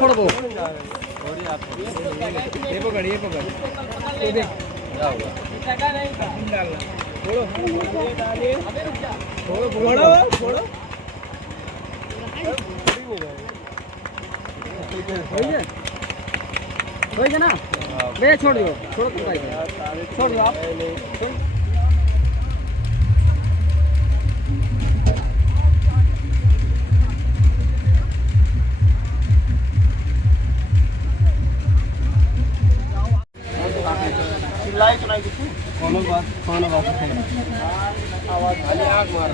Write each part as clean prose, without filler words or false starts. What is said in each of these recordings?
फोड़ दो। ये पकड़ ये देख क्या होगा। छोड़ो छोड़ो हो गया ना। ले छोड़ दो, छोड़ो तुम भाई, छोड़ दो आप। चिल्लाए सुनाई कुछ कौन बात आवाज खाली आग मार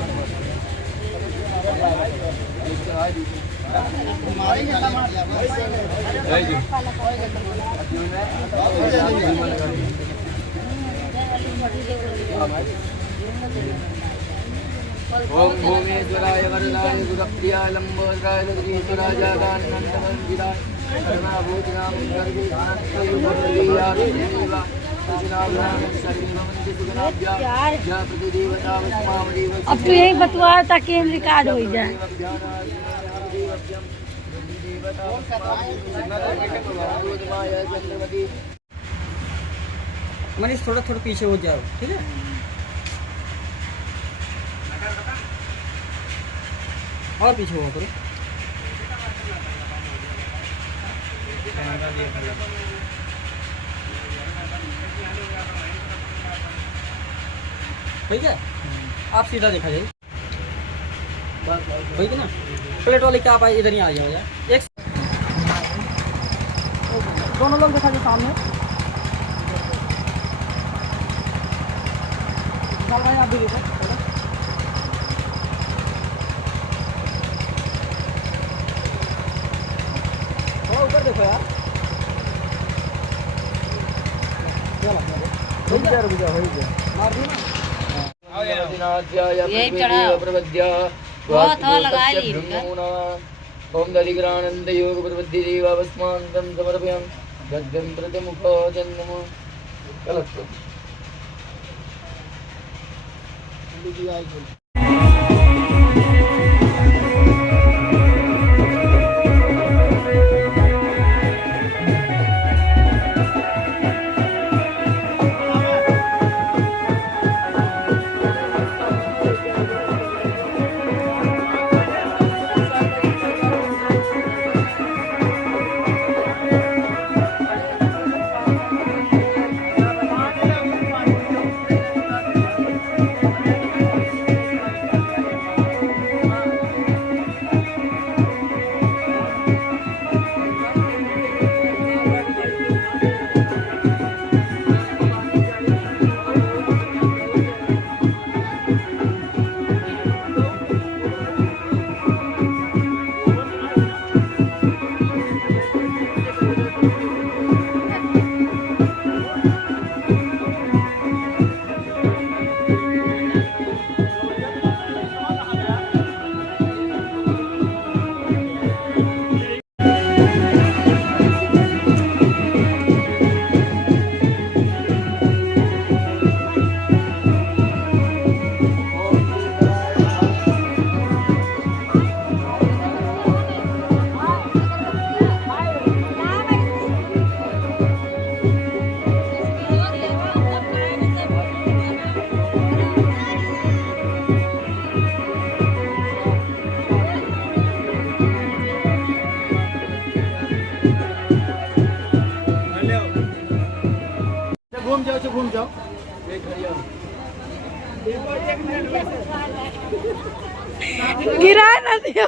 ओम भूमेश्वराय वरदाय गुरुप्रियाय लंबोदराय लक्ष्मीश्वराय जागानंदमंदिराय करुणाभूतनाम सर्वे भानत्वयुगपरियादेवा अब तो यही बतवा ताकि हम रिकॉर्ड हो जाए। मनीष थोड़ा थोड़ा पीछे हो जाओ, ठीक है। और पीछे हुआ करो। ठीक है, आप सीधा देखा जाए, ठीक है ना। प्लेट वाले क्या आप इधर ही आ जाओ यार। एक दोनों लोग देखा जाए सामने। आप भी देखो, थोड़ा ऊपर देखो यार। मार दी ना। बहुत लगा ली। ओम दधिग्रानंद योग प्रवृत्ति देवावस्मांतं समर्पयामि गद्यं प्रतिमुखो जन्म कलक्ष। घूम जाओ। गिरा ना दियो।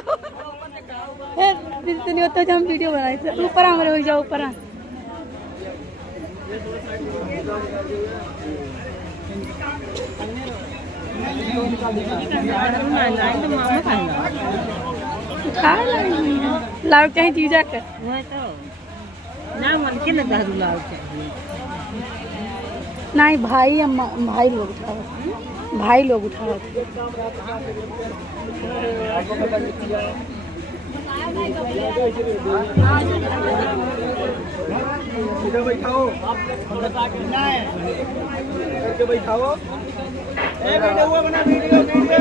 नहीं होता जब हम वीडियो बनाए थे। ऊपर हमारे हो जाओ, ऊपर लाउड चाहिए चीजा कर ना मन के ना दारू लाउड चाहिए। नहीं भाई भाई लोग उठा इधर बैठाओ, बैठाओ। हुआ बना वीडियो वीडियो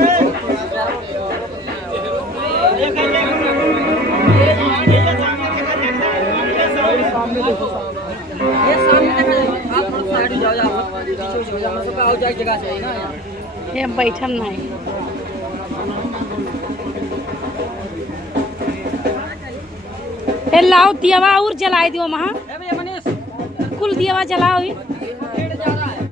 आओ जाए जगह चाहिए ना ये बैठन नहीं ए लाओ दियावा और जलाए दियो वहाँ ए भैया मनीष कुल दियावा जलाओ ही पेड़ जा रहा है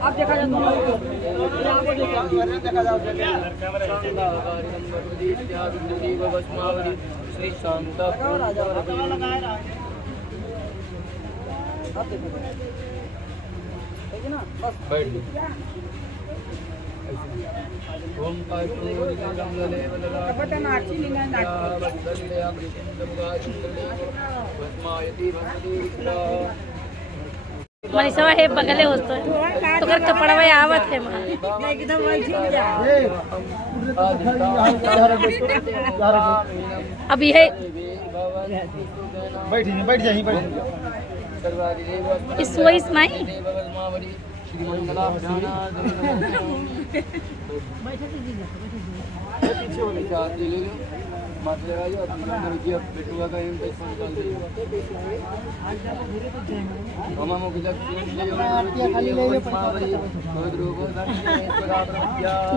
आप देखा जाए श्री शांता बैठ ओम मनीषवा हे बगले होतो तो कर कपड़वा आवत है मां एकदम अब ये बैठ जाइए इस वॉइस माई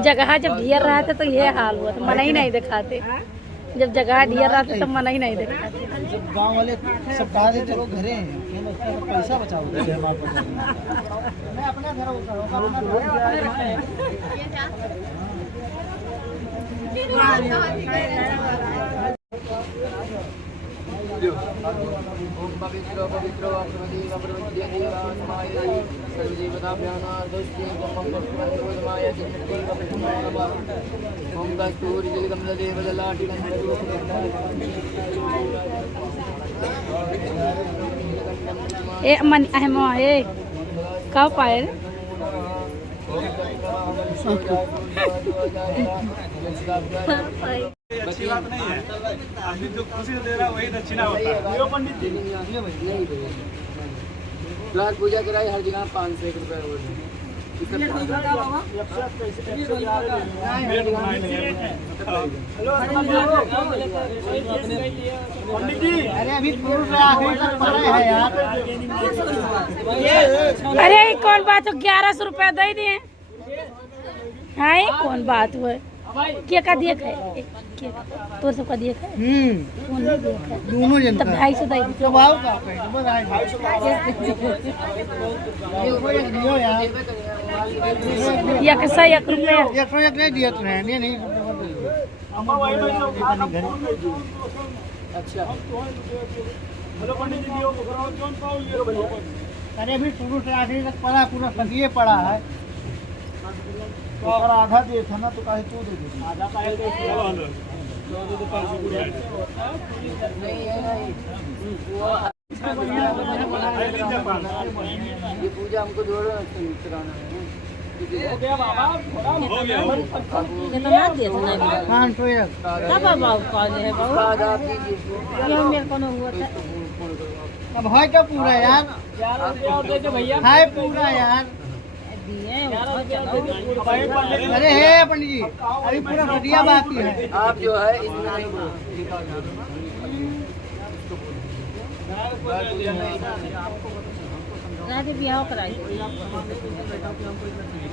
जगह जब ढियर रहा था तो ये हाल हुआ तो मना ही नहीं दिखाते जब जगह ढियर रहा था तो मना ही नहीं दिखाते जब गांव वाले सब कहा थे चलो घरे हैं पैसा बचाओ मैं अपने घर ओम पवित्र पवित्र ओम कस्तूरी जगदम्बदेवदलाटी ए मन अहमो ए कब पाए अच्छी बात नहीं है आदमी जो खुशी से दे रहा है वही दक्षिणा होता है पंडित जी लाख पूजा कराई हर जगह 500 रुपए पंडित जी अरे अभी आखिरी तक पड़ा है यार अरे कौन बात हो 1100 रुपया दे दिए हाय कौन बात हुआ क्या का दिया खाए तो सबका दिया खाए कौन नहीं दिया खाए दोनों जन तब 250 दे दी स्वभाव का या कैसा 1 रुपया एक नहीं दिया तो नहीं नहीं अच्छा हेलो पंडित जी कौन पाओ ये अरे अभी शुरू से आखिरी तक पड़ा पूरा सदिए पड़ा है तो अगर आधा दिए था ना तो काहे तू दे दे आधा पाए तो ये पूजा हमको दोनों कराना है अब है क्या पूरा यार है पूरा यार अरे है पंडित जी, अभी पूरा सदिया बाकी है। आप जो है इसमें नहीं राधे ब्याह कराई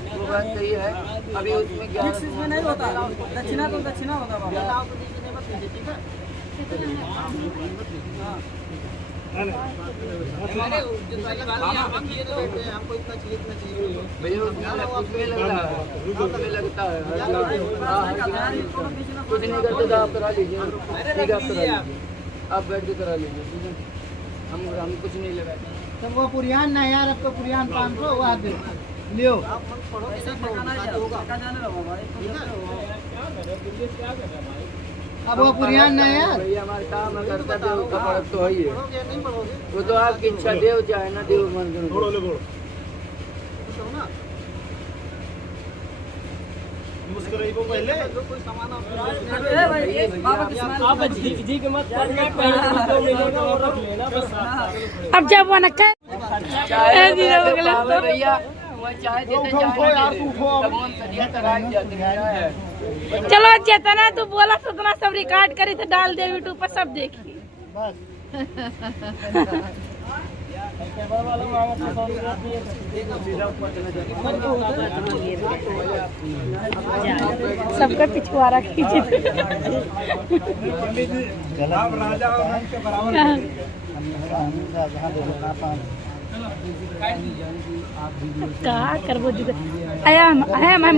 वो बात सही है। अभी उसमें क्या इसमें नहीं होता, दक्षिणा तो दक्षिणा होता बाबा। भैया उसमें लगता है कुछ नहीं करते तो आप करा लीजिए। ठीक है आप करा लीजिए, आप बैठ के करा लीजिए। ठीक है, हम कुछ नहीं लगाते। तब वो पुरियान ना यार, अब तो पुरियान 500 हुआ दे लियो। अब वो पुरियान ना यार, भैया हमारे काम है, करता देव का फर्क तो है ही है। वो तो आपकी इच्छा, देव चाहे ना देव मन करो। अब जब वो नक्का भैया चाहे देते चलो जितना तू बोला उतना सब रिकॉर्ड करी तो डाल दे यूट्यूब पर, सब देखी। सबका पिछवाड़ा खींचे कहा करबो आया हम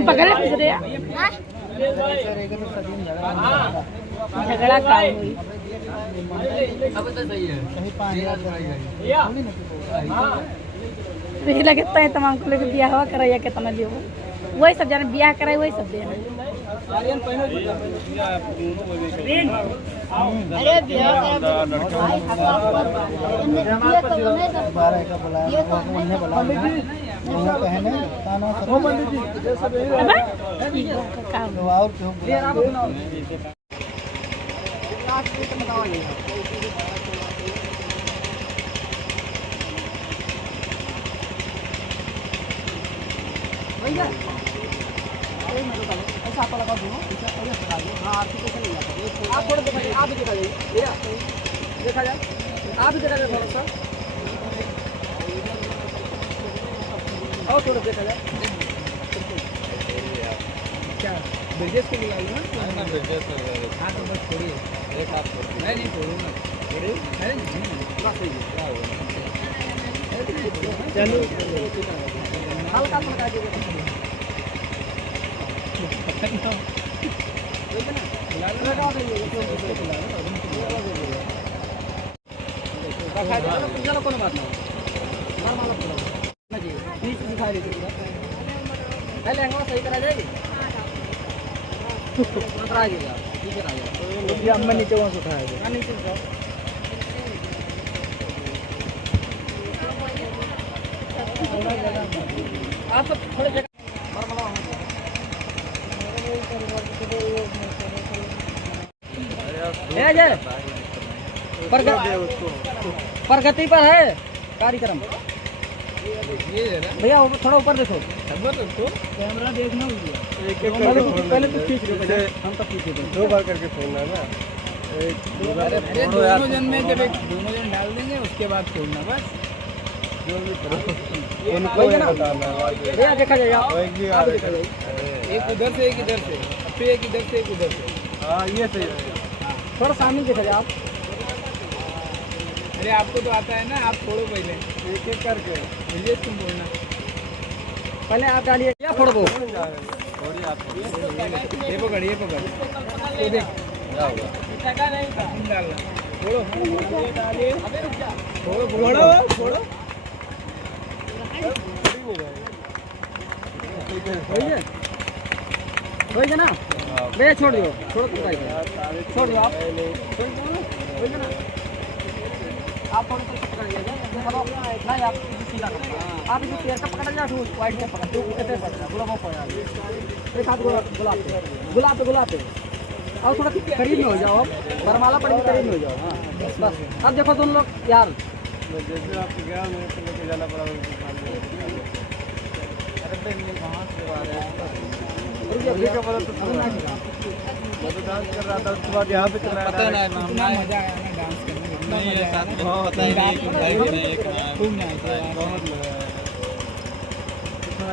बगल में गुजरे झगड़ा काम हुई। अब तो सही है। वही लगता है तमाम को लेकर ब्याह हुआ कराया कितना दियो वही सब जाने ब्याह कराए वही सब देना। अरे ऐसा आपको लगा दूँ आप थोड़ा देखा जाए, आप भी देखा जाइए, देखा जाए, आप भी देखा जाए थोड़ा सा, और थोड़ा देखा जाए। क्या ब्रिजेश के लिए आई ना? ब्रिजेश हाँ तो बस छोड़िए, एक हाथ छोड़िए, नहीं छोड़ो ना, चलो हल्का सा लगा चलो कोनो बात नहीं, नीचे दिखाई देती पहले लहंगा सही करा जाएगी, आ जाएगा नीचे आ जाएगा, अम्मा नीचे वहाँ से उठाया नीचे उठाओ। आप सब थोड़े जगह प्रगति पर है कार्यक्रम। भैया थोड़ा ऊपर देखो, कैमरा देखना पहले तो खींच लो, हम तो खींचे दो बार करके फोड़ना है ना। दोनों जन में जब दोनों जन डाल देंगे उसके बाद फोड़ना बस। भैया देखा जाएगा, एक उधर से एक इधर से, फिर एक इधर से एक उधर से। हाँ ये सही है, थोड़ा सामने देखा जाए आप। अरे आपको तो आता है ना, आप फोड़ो पहले एक एक करके, मुझे तुम बोलना पहले आप डालिए क्या फोड़ दो। ये पकड़ ये पकड़, ये देख क्या होगा, डालना फोड़ो फोड़ो फोड़ो फोड़ो हो ना भैया, छोड़ दो छोड़ दो आप छोड़ दो ना आप थोड़ा सा पकड़ नहीं, आप सीधा आप इसे पेड़ का पकड़ जाओ, वाइट से पकड़ दो, ऐसे पकड़ गुलाब पकड़ एक हाथ गुलाब पे और थोड़ा करीब में हो जाओ, आप बरमाला पड़ के करीब में हो जाओ। हाँ बस अब देखो दोनों लोग यार, जैसे आपको गया लेके जाना पड़ा। डांस कर रहा था उसके बाद यहाँ पे चला पता नहीं मजा आया ना डांस करने में नहीं है साथ में पता ही नहीं खूब बहुत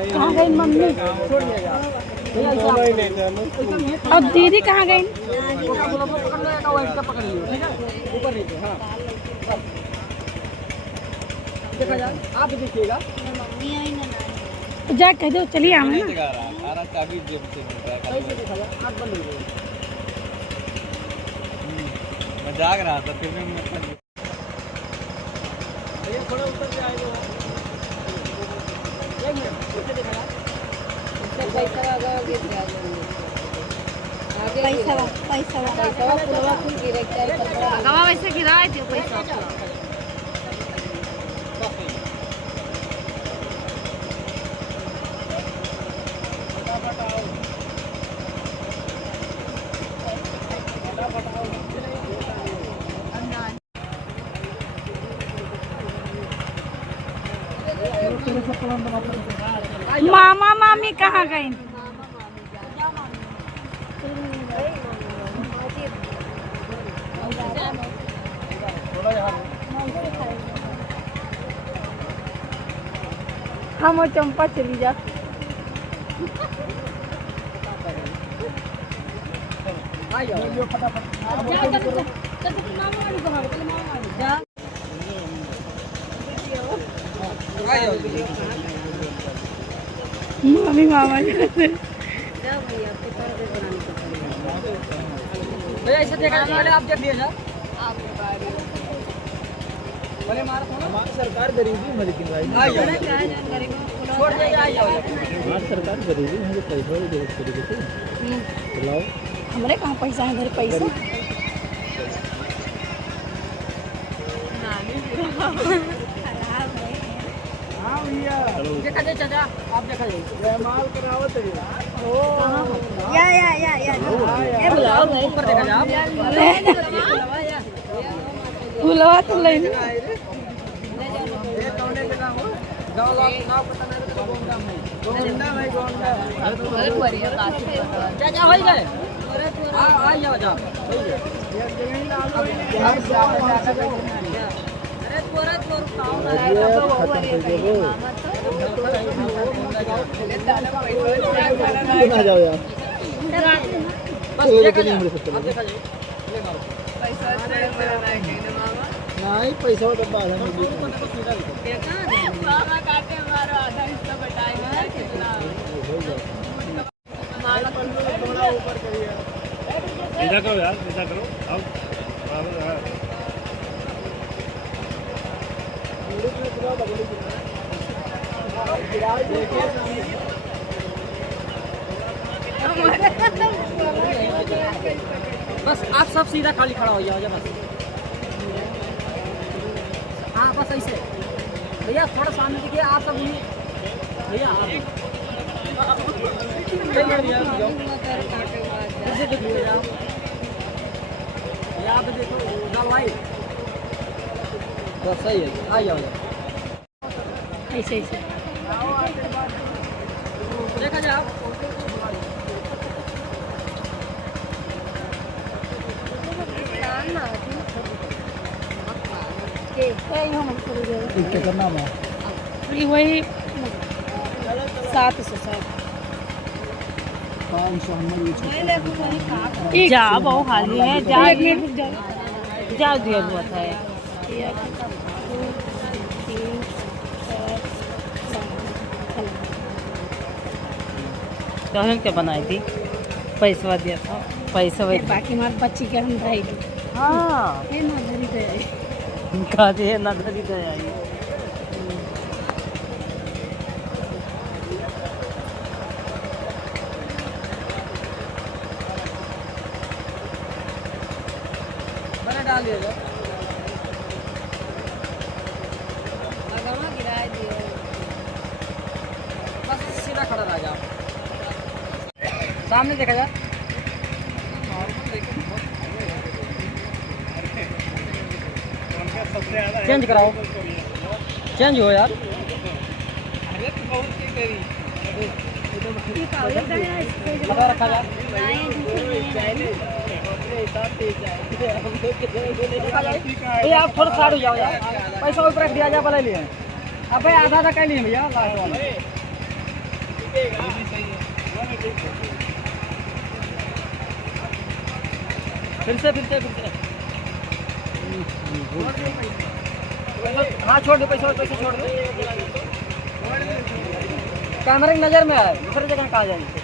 कहाँ गई मम्मी और दीदी कहाँ गई? आप देखिएगा जा कह दो चलिए हम ना चाबी जेब से मिल रहा है मैं जाग रहा था फिर भी मैं थोड़ा ऊपर से आएगा गवा वैसे गिराए थे पैसा मामा मामी कहाँ गई? हम चंपा चली जा मामी मामा भैया ऐसे देखा पहले आप देख लीजिए पहले मारा था ना सरकार गरीबी में लेकिन भाई छोड़ दे आ जाओ सरकार गरीबी में पैसा भी दे तरीके से बुलाओ हमारे कहाँ पैसा है? मेरे पैसा हाँ भैया देखा जाए चाचा आप देखा जाए माल करावत है या ये बुलाओ ऊपर देखा जाए बुलावा तो ले ये कौन है जगह हो गांव नाम पता नहीं तो गोंडा भाई गोंडा चाचा हो गए आ जाओ जाओ अरे थोड़ा ना जाओ यार बस देखा जाए नहीं पैसा डब्बा है सीधा करो यार सीधा करो अब बस आप सब सीधा खाली खड़ा हो जाओ बस हाँ बस ऐसे भैया थोड़ा सामने देखिए आप सब भैया आप ऐसे देखिए जाओ यहाँ पे देखो भाई बस सही है आ जाओ ऐसे ऐसे देखा जाओ कितना नाम है वही 700 जा बहु खाली है जा जा दिया हुआ था कहन के बनाई थी पैसा दिया था पैसा वही बाकी मार बच्ची के हम भाई हाँ ये ना धरी दे कहा दे ना धरी दे आई मैंने डाल दिया बस सीधा खड़ा रह जाओ सामने देखा जाए चेंज कराओ चेंज हो यार पता रखा जाए ये आप थोड़ा साइड हो जाओ यार, पैसा ऊपर रख दिया जाए भले लिए अब भाई आधा आधा कर लिए भैया लास्ट वाला फिर से हाँ छोड़ दो पैसा छोड़ दो कैमरे की नजर में आए दूसरी जगह कहाँ जाएंगे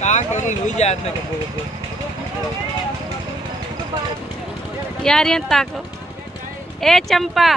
कहाँ करी हुई जाते यार ये ताको ए चंपा